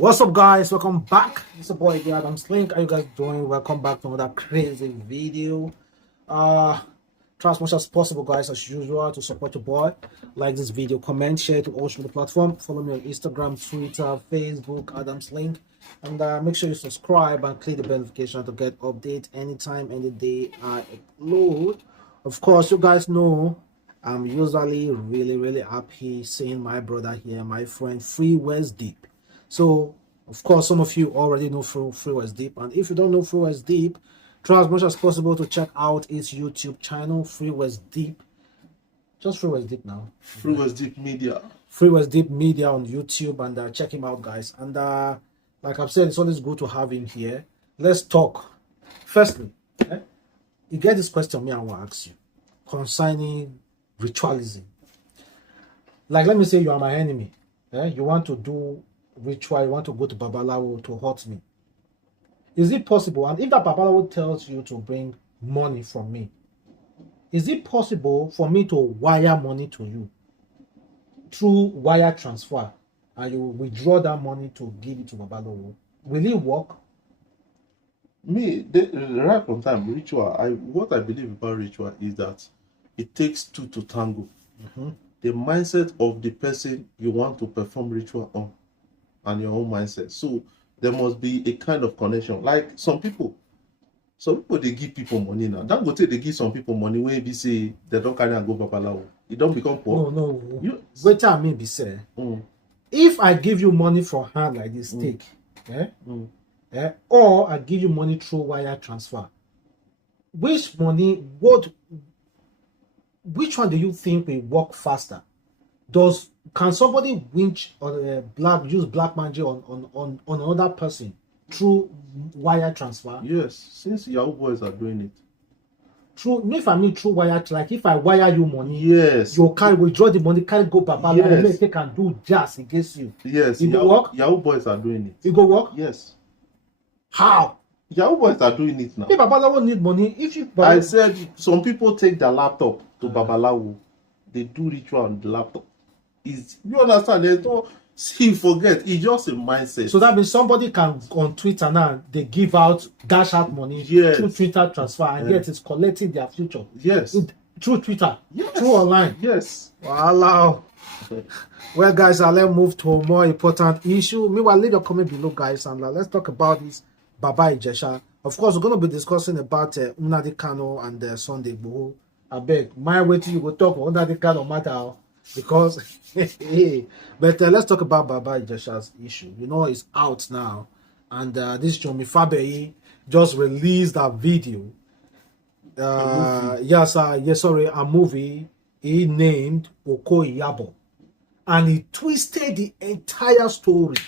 What's up, guys? Welcome back. It's your boy the Adamslink. How you guys doing? Welcome back to another crazy video. Try as much as possible, guys, as usual, to support your boy. Like this video, comment, share to all the platform. Follow me on Instagram, Twitter, Facebook, Adamslink, and make sure you subscribe and click the bell notification to get update anytime, any day I upload. Of course, you guys know I'm usually really happy seeing my brother here, my friend Free West Deep. So, of course, some of you already know Free West Deep, and if you don't know Free West Deep, try as much as possible to check out his YouTube channel, Free West Deep. Just Free West Deep now. Free West Deep Media. Free West Deep Media on YouTube, and check him out, guys. And like I've said, it's always good to have him here. Let's talk. Firstly, you get this question me I want to ask you concerning ritualism. Like, let me say you are my enemy. You want to do ritual, you want to go to Babalawo to hurt me. Is it possible? And if that Babalawo tells you to bring money from me, is it possible for me to wire money to you through wire transfer, and you withdraw that money to give it to Babalawo? Will it work? Right from time, ritual, what I believe about ritual is that it takes two to tango. The mindset of the person you want to perform ritual on and your own mindset. So there must be a kind of connection. Like some people they give people money now. Don't go take they give some people money when they say they don't carry and go babalawo. It don't become poor. No. Wait I mean be say. If I give you money for hand like this, take, or I give you money through wire transfer, which one do you think will work faster? Can somebody winch or use black magic on another person through wire transfer? Yes, since Yahoo boys are doing it. If I mean through wire, like if I wire you money, yes, you can withdraw the money, carry go Baba, yes, they can do jazz against you. Yes, it go work. Yahoo boys are doing it. It go work. Yes. How? Yahoo boys are doing it now. If Babalawo need money, I said some people take their laptop to Babalawo, they do ritual on the laptop. You understand? There's no forget. It's just a mindset. So that means somebody can on Twitter now they give out dash out money through Twitter transfer, and yet it's collecting their future. Yes. Through Twitter. Yes. Through online. Yes. Wow. Well, guys, let's move to a more important issue. Meanwhile, leave your comment below, guys, and let's talk about this Baba Ijesha. Of course, we're going to be discussing about Nnamdi Kanu and Sunday Igboho. I beg, my way to you go talk about Nnamdi Kanu matter, because but let's talk about Baba Ijesha's issue. You know, it's out now, and this Jomi Fabeyi just released a video. A movie he named Oko Iyabo, and he twisted the entire story.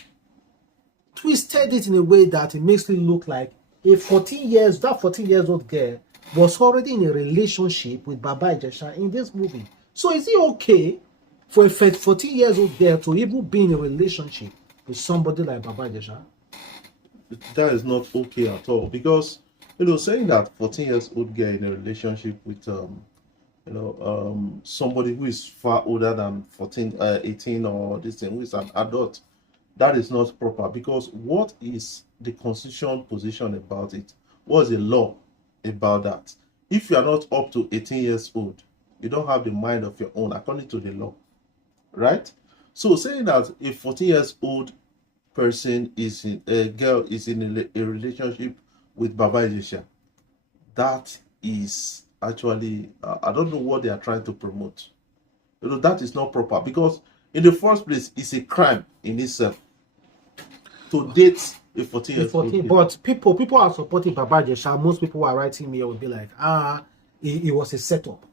Twisted it in a way that it makes it look like that 14 years old girl was already in a relationship with Baba Ijesha in this movie. So is it okay for a 14 years old girl to even be in a relationship with somebody like Baba Ijesha? That is not okay at all, because saying that 14 years old girl in a relationship with somebody who is far older than 18 or this thing, who is an adult, that is not proper. Because what is the constitutional position about it? What is the law about that? If you are not up to 18 years old, you don't have the mind of your own according to the law, right? So saying that a 14 years old person a girl is in a relationship with Baba Ijesha, that is actually I don't know what they are trying to promote. That is not proper, because in the first place it's a crime in itself to date a 14 years old. But people are supporting Baba Ijesha. Most people who are writing me will be like, it was a setup.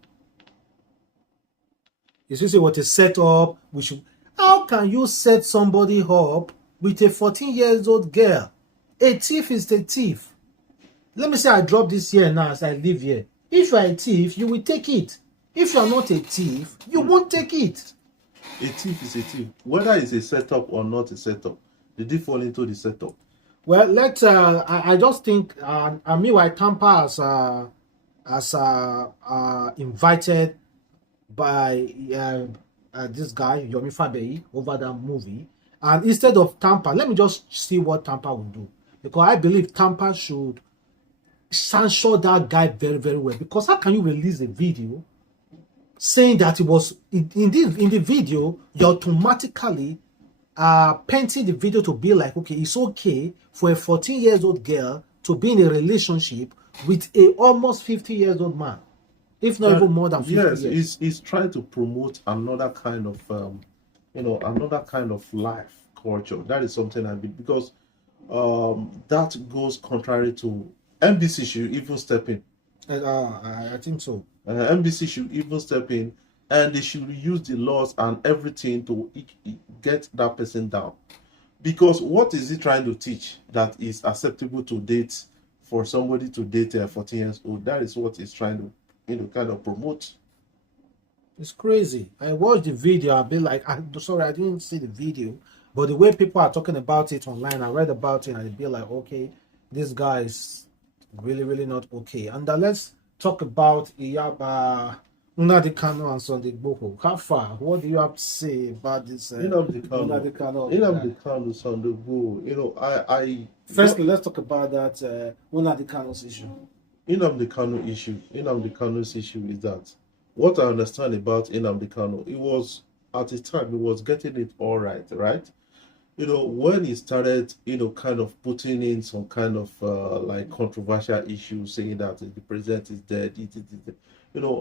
If you say what a setup, how can you set somebody up with a 14 years old girl? A thief is a thief. Let me say I drop this here now as I live here. If you are a thief, you will take it. If you are not a thief, you won't take it. A thief is a thief. Whether it's a setup or not a setup, they did fall into the setup. Well, I just think I tamper as invited by this guy Yomi Fabeyi over that movie, And instead of Tampa, let me just see what Tampa will do. Because I believe Tampa should censure that guy very, very well. Because how can you release a video saying that it was in the video, you automatically painting the video to be like, okay, it's okay for a 14-year-old girl to be in a relationship with a almost 50-year-old man, if not even more than 50 years. Yes, he's trying to promote another kind of, another kind of life culture. That is something I believe, because that goes contrary to NBC should even step in. I think so. NBC should even step in, and they should use the laws and everything to get that person down. Because what is he trying to teach that is acceptable to date for somebody to date a 14 years old? That is what he's trying to, kind of promote. It's crazy. I watched the video. I'll be like, sorry, I didn't see the video, but the way people are talking about it online, I read about it, and I'd be like, okay, this guy is really, really not okay. And let's talk about Nnamdi Kanu and Sunday Igboho. How far? What do you have to say about this? Nnamdi Kanu, Sunday Igboho. Firstly, let's talk about that Nnamdi Kanu's issue. Nnamdi Kanu's issue is that what I understand about Nnamdi Kanu, it was at the time he was getting it all right. When he started, kind of putting in some kind of like controversial issues, saying that the president is dead,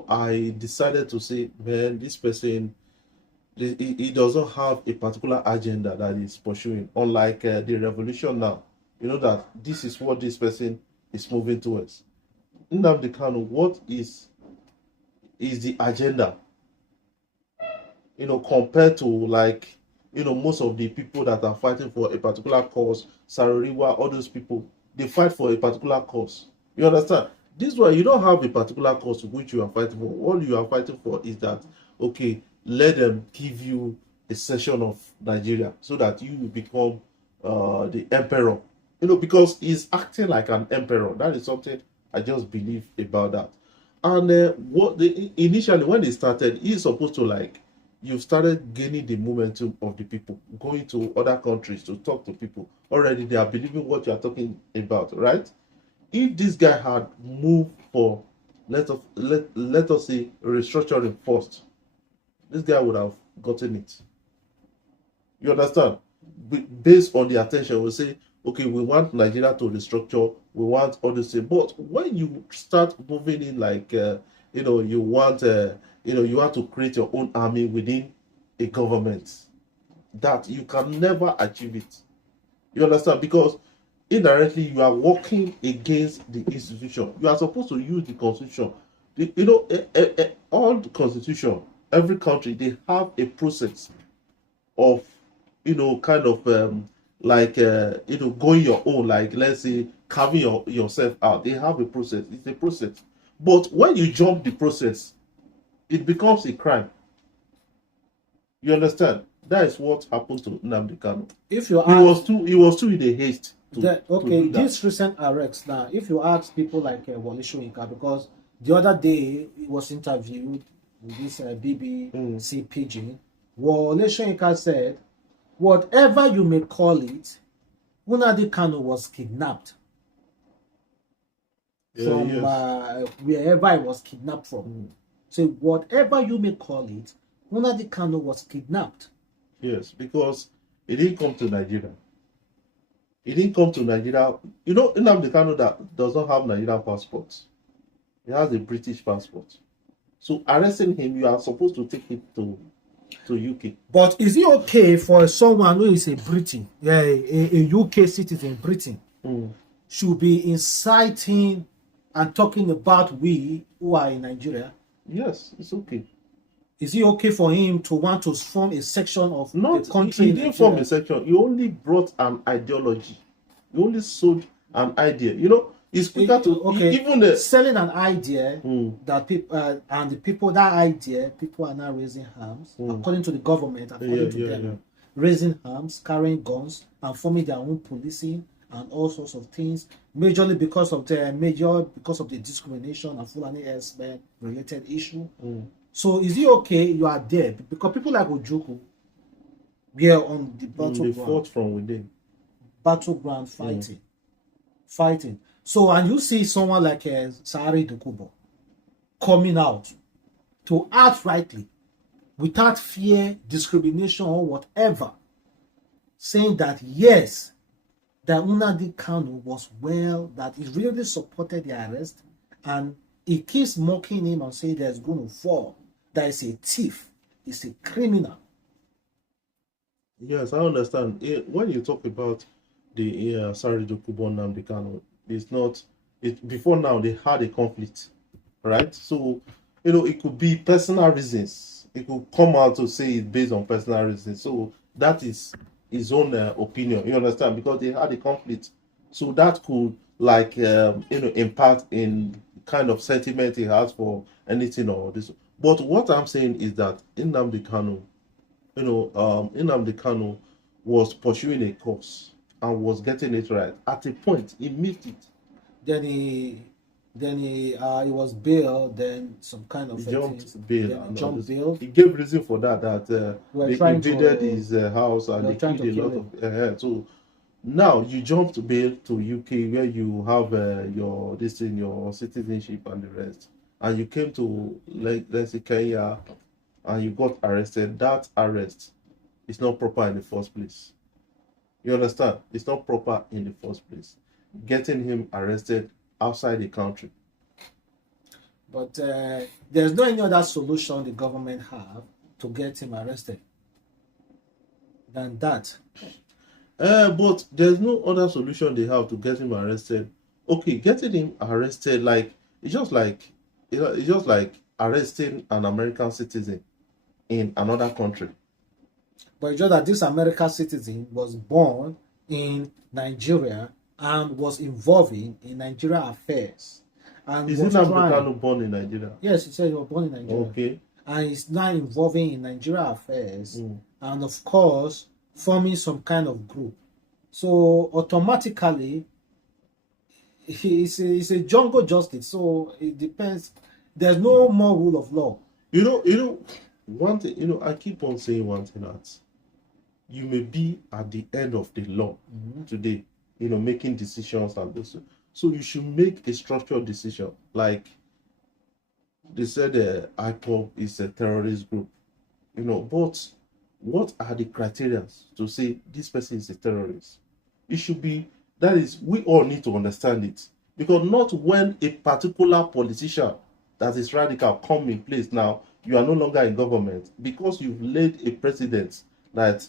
I decided to say, man, this person, he doesn't have a particular agenda that he's pursuing. Unlike the revolution now, that this is what this person is moving towards. Nnamdi Kanu, what is the agenda? Compared to like, most of the people that are fighting for a particular cause, Saroriwa, all those people, they fight for a particular cause. You understand? This way, you don't have a particular cause which you are fighting for. All you are fighting for is that, okay, let them give you a section of Nigeria so that you will become the emperor. Because he's acting like an emperor. That is something I just believe about that. And initially, when they started, he's supposed to like, you've started gaining the momentum of the people, going to other countries to talk to people. Already they are believing what you are talking about, right? If this guy had moved for, let us say, restructuring first, this guy would have gotten it. You understand? Based on the attention, we'll say, okay, we want Nigeria to restructure, we want all this thing. But when you start moving in like, you want, you have to create your own army within a government, that you can never achieve it. You understand? Because indirectly you are working against the institution. You are supposed to use the constitution. All the constitution, every country, they have a process of, kind of going your own, like let's say carving yourself out. They have a process. It's a process. But when you jump the process, it becomes a crime. You understand? That is what happened to Nnamdi Kanu. If you he was too in a haste to do that. This recent arrest now, if you ask people like Wole Soyinka, because the other day he was interviewed with this BBC Pidgin, Wole Soyinka said, whatever you may call it, Nnamdi Kanu was kidnapped from wherever he was kidnapped from. So whatever you may call it, Nnamdi Kanu was kidnapped. Yes, because he didn't come to Nigeria. He didn't come to Nigeria. Nnamdi Kanu that does not have Nigerian passport. He has a British passport. So arresting him, you are supposed to take him to UK. But is it okay for someone who is a Briton, a UK citizen, Britain, should be inciting and talking about we who are in Nigeria? Yes, it's okay. Is it okay for him to want to form a section of the country? He didn't form a section. He only brought an ideology. He only sold an idea. It's quicker to selling an idea that people and the people that idea people are now raising arms according to the government, according to them, raising arms, carrying guns, and forming their own policing and all sorts of things, majorly because of the discrimination and Fulani herdsmen related issue. So is it okay you are there? Because people like Ojukwu, We are on the They battleground. fought from within. Battleground fighting. So, and you see someone like Sahari Dokubo coming out to outrightly, without fear, discrimination, or whatever, saying that yes, that Nnamdi Kanu was well, that he really supported the arrest, and he keeps mocking him and saying that he's going to fall, that he's a thief, he's a criminal. Yes, I understand. When you talk about the Sari Dokubo Nnamdi Kanu, it's not. Before now they had a conflict, right? So it could be personal reasons. It could come out to say it's based on personal reasons. So that is his own opinion. You understand? Because they had a conflict, so that could impact in kind of sentiment he has for anything or this. But what I'm saying is that Nnamdi Kanu, Nnamdi Kanu was pursuing a cause and was getting it right. At a point, he missed it. Then he was bailed. Then some kind of He jumped bail. He gave reason for that they invaded his house and they killed a lot of. So now you jumped bail to UK where you have your citizenship and the rest, and you came to let's say Kenya and you got arrested. That arrest is not proper in the first place. You understand? It's not proper in the first place. Getting him arrested outside the country. But there's no any other solution the government have to get him arrested than that. But there's no other solution they have to get him arrested. Okay, getting him arrested, it's just like arresting an American citizen in another country. But it's just that this American citizen was born in Nigeria and was involving in Nigeria affairs. And is Nnamdi Kanu born in Nigeria? Yes, he said he was born in Nigeria. Okay. And he's now involving in Nigeria affairs, and of course forming some kind of group. So automatically, it's a jungle justice. So it depends. There's no more rule of law. One thing. I keep on saying one thing, that you may be at the end of the law today. Making decisions and this. So you should make a structured decision. Like they said, IPOB is a terrorist group. But what are the criteria to say this person is a terrorist? It should be, that is, we all need to understand it. Because not when a particular politician that is radical come in place now, you are no longer in government, because you've laid a precedent that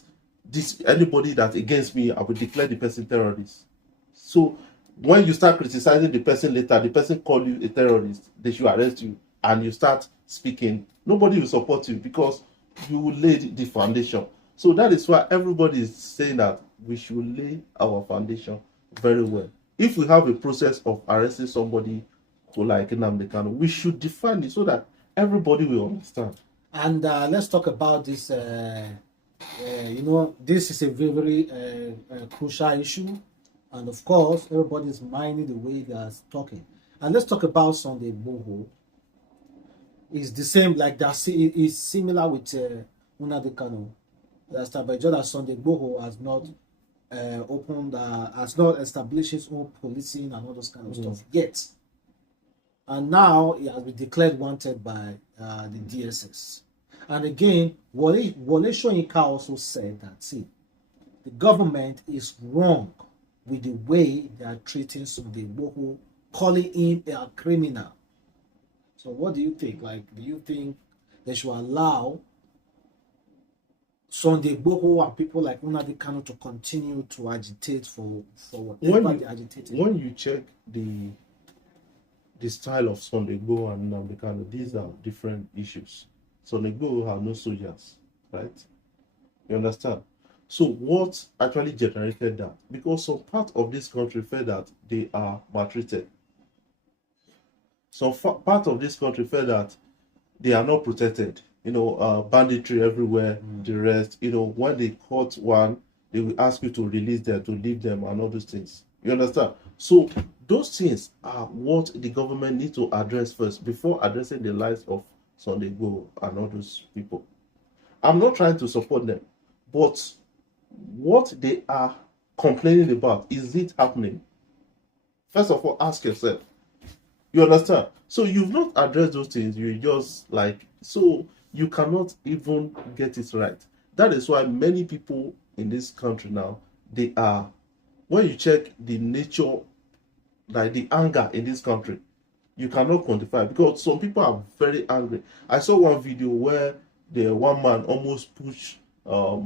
anybody that's against me, I will declare the person terrorist. So when you start criticizing the person later, the person call you a terrorist, they should arrest you, and you start speaking, nobody will support you because you laid the foundation. So that is why everybody is saying that we should lay our foundation very well. If we have a process of arresting somebody like Nnamdi Kanu, we should define it so that everybody will understand. And let's talk about this. This is a very, very crucial issue. And of course, everybody's minding the way they're talking. And let's talk about Sunday Igboho. It's the same, like that. It's similar with Nnamdi Kanu. That's but just that Sunday Igboho has not has not established his own policing and all those kind of stuff yet. And now he has been declared wanted by the DSS. And again, Wole Soyinka also said that, see, the government is wrong with the way they are treating Sunday Igboho, calling him a criminal. So what do you think? Do you think they should allow Sunday Igboho and people like Nnamdi Kanu to continue to agitate for whatever they agitated? When you check the style of Sunday Igboho and Nnamdi Kanu, these are different issues. Sunday Igboho have no soldiers, right? You understand? So what actually generated that? Because some part of this country felt that they are maltreated. Some part of this country felt that they are not protected. Banditry everywhere, the rest. When they caught one, they will ask you to release them, to leave them, and all those things. You understand? So those things are what the government needs to address first before addressing the lives of Sunday Igboho and all those people. I'm not trying to support them, but what they are complaining about, is it happening? First of all, ask yourself. You understand? So you've not addressed those things. You just like, so you cannot even get it right. That is why many people in this country now, they are, when you check the nature, like the anger in this country, you cannot quantify, because some people are very angry. I saw one video where the one man almost pushed a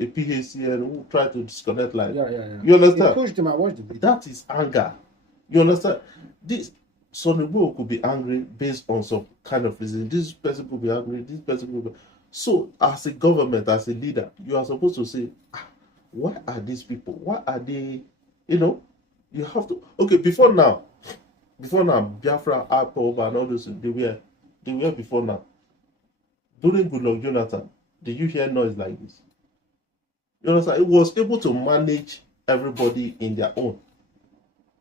PHCN who tried to disconnect line. Yeah. You understand? He pushed him. I watched the video. That is anger. You understand? This Sonigbo could be angry based on some kind of reason. This person could be angry. This person could be. So, as a government, as a leader, you are supposed to say, why are these people? Why are they? You have to. Okay, before now, Biafra, Apple, and all those they were before now. During Goodluck Jonathan, did you hear noise like this? You understand? It was able to manage everybody in their own.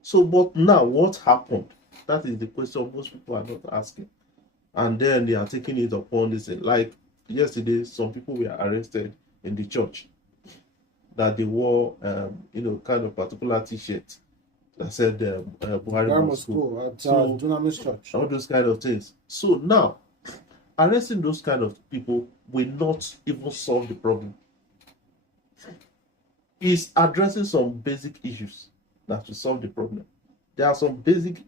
So, but now what happened? That is the question most people are not asking. And then they are taking it upon this. Like yesterday, some people were arrested in the church that they wore, kind of particular T-shirt that said Buhari must go. At Dunamis Church. All those kind of things. So now, arresting those kind of people will not even solve the problem. It's addressing some basic issues that will solve the problem. There are some basic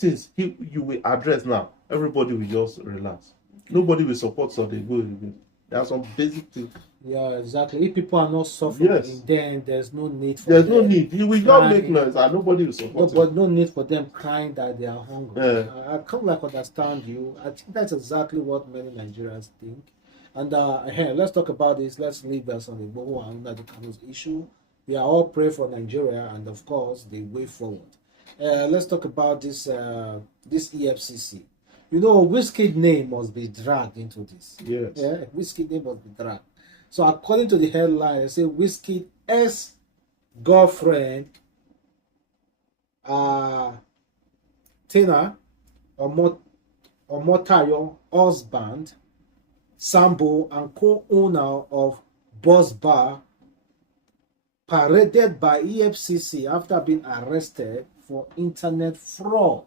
things you will address now. Everybody will just relax. Nobody will support something. There are some basic things. Yeah, exactly. If people are not suffering, yes, then there's no need for there's them. no need. You will just make noise and nobody will support you. But no need for them crying that they are hungry. I can't understand you. I think that's exactly what many Nigerians think. And here, let's talk about this. Let's leave us on the Igboho and Nnamdi Kanu's issue. We are all praying for Nigeria and, of course, the way forward. Let's talk about this EFCC. Wizkid name must be dragged into this. Yes. Yeah, Wizkid name must be dragged. So according to the headline, they say Wizkid ex-girlfriend, Tina Omotayo, husband, Sambo, and co-owner of Boss Bar, paraded by EFCC after being arrested for internet fraud.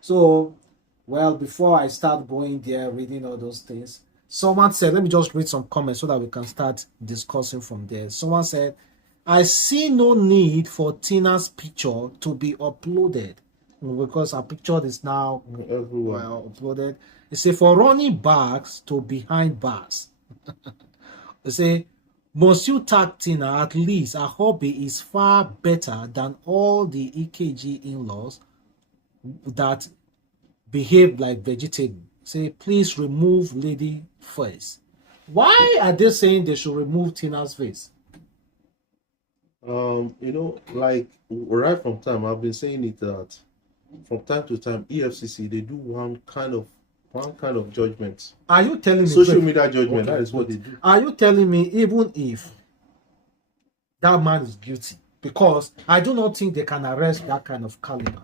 So, well, before I start going there, reading all those things, someone said, let me just read some comments so that we can start discussing from there. Someone said, I see no need for Tina's picture to be uploaded because her picture is now uploaded. They say, for running backs to behind bars. They say, must you tag Tina? At least her hobby is far better than all the EKG in-laws that behave like vegetable. Say, please remove lady face. Why are they saying they should remove Tina's face? Like right from time, I've been saying it that from time to time, EFCC, they do one kind of judgment. Are you telling me social media judgment? Okay, that is what they do. Are you telling me even if that man is guilty, because I do not think they can arrest that kind of caliber,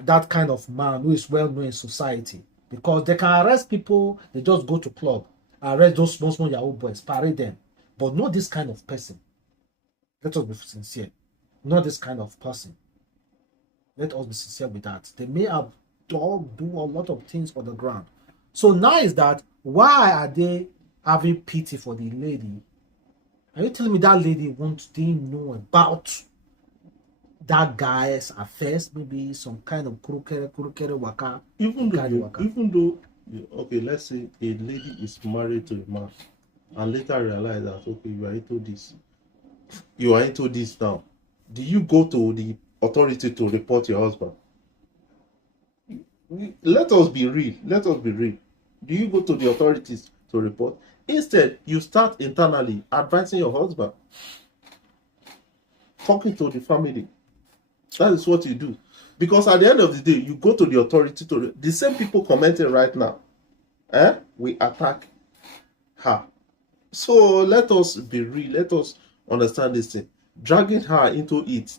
that kind of man who is well known in society, because they can arrest people. They just go to club, arrest those small Yahoo boys, parade them, but not this kind of person. Let us be sincere. Not this kind of person. Let us be sincere with that. They may have do a lot of things on the ground. So now is that, why are they having pity for the lady? Are you telling me that lady didn't know about that guy's affairs? Maybe some kind of kurukere waka. Even though, okay, let's say a lady is married to a man and later realize that, okay, you are into this now. Do you go to the authority to report your husband? Let us be real. Do you go to the authorities to report? Instead, you start internally advising your husband, talking to the family. That is what you do. Because at the end of the day, you go to the authority the same people commenting right now. We attack her. So let us be real. Let us understand this thing. Dragging her into it's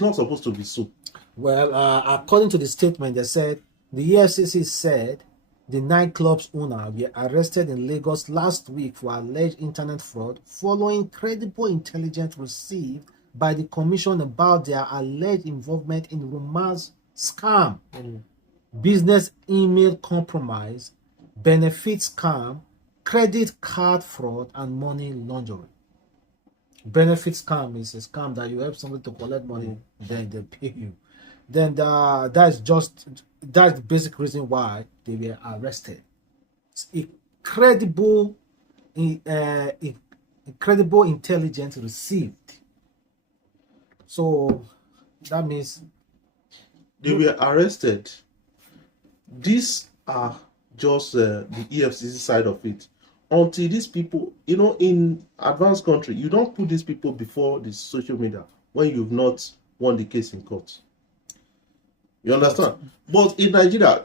not supposed to be so. Well, according to the statement, they said the EFCC said The nightclub's owner were arrested in Lagos last week for alleged internet fraud following credible intelligence received by the commission about their alleged involvement in rumors scam, business email compromise, benefit scam, credit card fraud, and money laundering. Benefit scam is a scam that you help somebody to collect money, then they pay you. Then that's the basic reason why they were arrested. It's incredible intelligence received. So that means they were arrested. These are just the EFCC side of it. Until these people, in advanced country, you don't put these people before the social media when you've not won the case in court. You understand? But in Nigeria,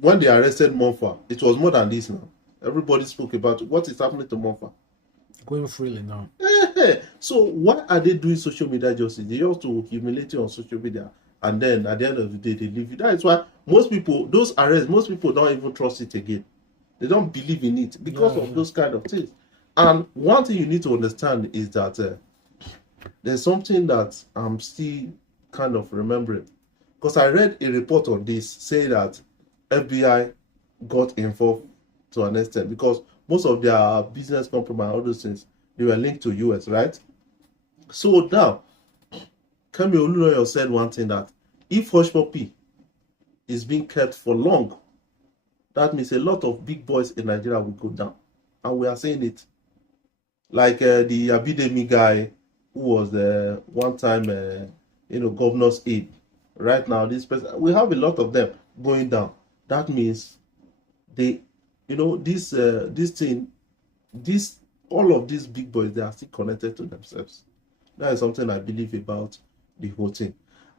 when they arrested Monfa, it was more than this now. Everybody spoke about what is happening to Monfa. Going freely now. So why are they doing social media justice? They have to humiliate you on social media, and then at the end of the day, they leave you. That is why most people, those arrests, most people don't even trust it again. They don't believe in it because of those kind of things. And one thing you need to understand is that there's something that I'm still kind of remembering. Because I read a report on this saying that FBI got involved to an extent because most of their business compromise, all those things, they were linked to US, right? So now, Kemi Oluloyo said one thing, that if Hush Puppy is being kept for long, that means a lot of big boys in Nigeria will go down. And we are saying it. Like the Abidemi guy who was the one time, governor's aide. Right now, this person, we have a lot of them going down. That means they, all of these big boys, they are still connected to themselves. That is something I believe about the whole thing.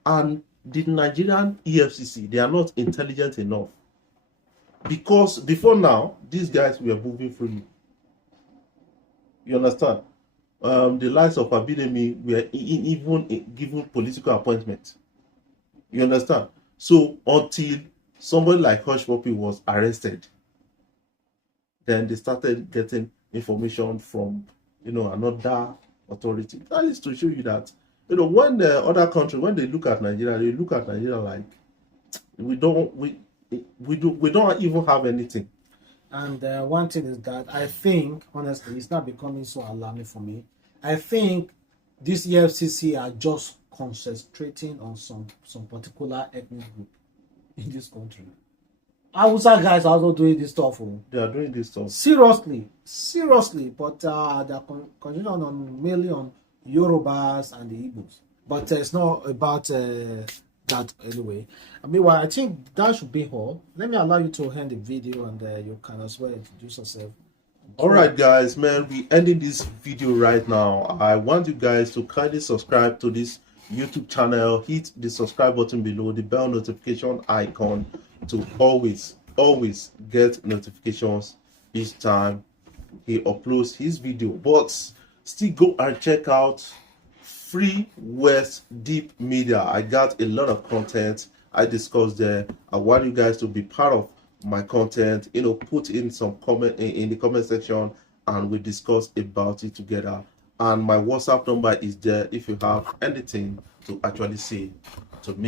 And the Nigerian EFCC, they are not intelligent enough. Because before now, these guys were moving freely. You understand? The likes of Abidemi were even given political appointments. You understand? So until somebody like Hush Puppy was arrested, then they started getting information from another authority. That is to show you that when the other country, when they look at Nigeria, they look at Nigeria like we don't even have anything. And one thing is that I think, honestly, it's not becoming so alarming for me. I think this EFCC are just concentrating on some particular ethnic group in this country. Hausa guys are also doing this stuff. They are doing this stuff. Seriously. But they're concentrating on mainly on Yorubas and the Igbos. But it's not about that anyway. Meanwhile, I think that should be all. Let me allow you to end the video, and you can as well introduce yourself. All right, guys, man, we ending this video right now. I want you guys to kindly subscribe to this YouTube channel. Hit the subscribe button below, the bell notification icon, to always get notifications each time he uploads his video. But still go and check out Free West Deep Media. I got a lot of content I discussed there. I want you guys to be part of my content. Put in some comment in the comment section, and we discuss about it together. And my WhatsApp number is there if you have anything to actually say to me.